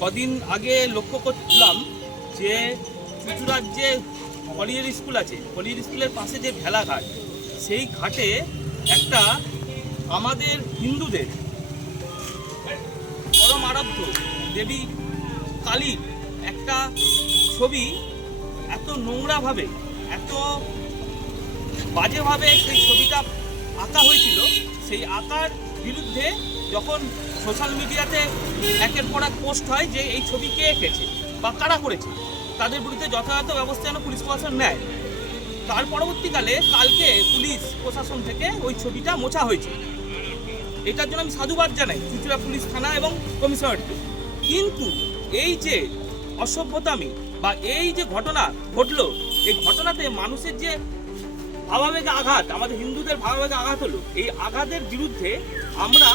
কদিন আগে লক্ষ্য করলাম যে চুচুড়ার যে কলিয়ের স্কুল আছে। কলিয়ের স্কুলের পাশে যে ভেলাঘাট সেই ঘাটে একটা আমাদের হিন্দুদের পরম আরাধ্য দেবী কালীর একটা ছবি এত নোংরাভাবে, এত বাজেভাবে সেই ছবিটা আঁকা হয়েছিল। সেই আঁকার বিরুদ্ধে যখন সোশ্যাল মিডিয়াতে একের পর এক পোস্ট হয় যে এই ছবি কে এঁকেছে বা কারা করেছে? তাদের বিরুদ্ধে যথাযথ ব্যবস্থা যেন পুলিশ প্রশাসন নেয়। তার পরবর্তীকালে কালকে পুলিশ প্রশাসন থেকে ওই ছবিটা মোছা হয়েছে। এটার জন্য আমি সাধুবাদ জানাই চুচুড়া পুলিশ থানা এবং কমিশনারকে। কিন্তু এই যে অসভ্যতামি বা এই যে ঘটনা ঘটলো, এই ঘটনাতে মানুষের যে ভাবাবেগে আঘাত, আমাদের হিন্দুদের ভাবাবেগে আঘাত হলো, এই আঘাতের বিরুদ্ধে আমরা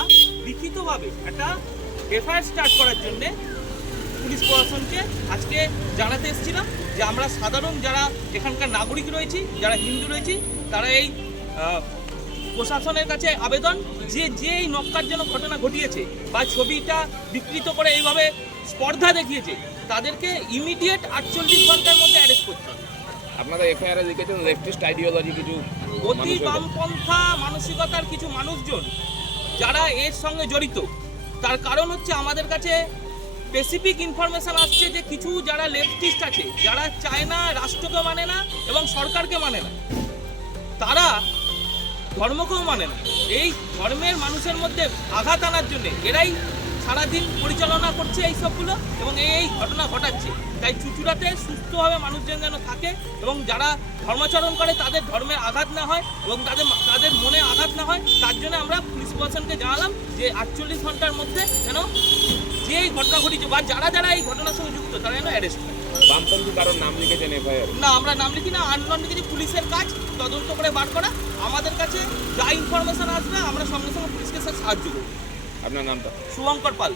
লিখিতভাবে একটা এফআইআর স্টার্ট করার জন্য পুলিশ প্রশাসনকে আজকে জানাতে এসেছিলাম যে আমরা সাধারণ যারা এখানকার নাগরিক রয়েছি যারা হিন্দু রয়েছি তারা এই প্রশাসনের কাছে আবেদন যে যে এই নক্কার নক্কারজনক ঘটনা ঘটিয়েছে বা ছবিটা বিকৃত করে এইভাবে স্পর্ধা দেখিয়েছে তাদেরকে ইমিডিয়েট আটচল্লিশ ঘণ্টার মধ্যে অ্যারেস্ট করতে হবে। আপনারা এফআইআর লিখেছেন লেফটিস্ট আইডিওলজি কিছু অতি বামপন্থা মানসিকতার কিছু মানুষজন যারা এর সঙ্গে জড়িত, তার কারণ হচ্ছে আমাদের কাছে স্পেসিফিক ইনফরমেশন আসছে যে কিছু যারা লেফটিস্ট আছে, যারা চায় না রাষ্ট্রকে মানে না এবং সরকারকে মানে না, তারা ধর্মকেও মানে না। এই ধর্মের মানুষের মধ্যে আঘাত আনার জন্যে এরাই সারাদিন পরিচালনা করছে এই সবগুলো এবং এই এই ঘটনা ঘটাচ্ছে। তাই চুচুড়াতে সুস্থভাবে মানুষজন যেন থাকে এবং যারা ধর্মাচরণ করে তাদের ধর্মে আঘাত না হয় এবং তাদের তাদের মনে আঘাত না হয় তার জন্য আমরা পুলিশ প্রশাসনকে জানালাম যে আটচল্লিশ ঘণ্টার মধ্যে যেন যে এই ঘটনা ঘটিছে বা যারা যারা এই ঘটনার সঙ্গে যুক্ত তারা যেন অ্যারেস্ট হয়। বামপন্থী কারোর নাম লিখেছেন এফআইআর না আমরা নাম লিখি না আন্দোলন লিখেছি পুলিশের কাজ তদন্ত করে বার করা। আমাদের কাছে যা ইনফরমেশন আসবে আমরা সঙ্গে সঙ্গে পুলিশকে সাহায্য করব। আপনার নামটা? শুভঙ্কর পাল।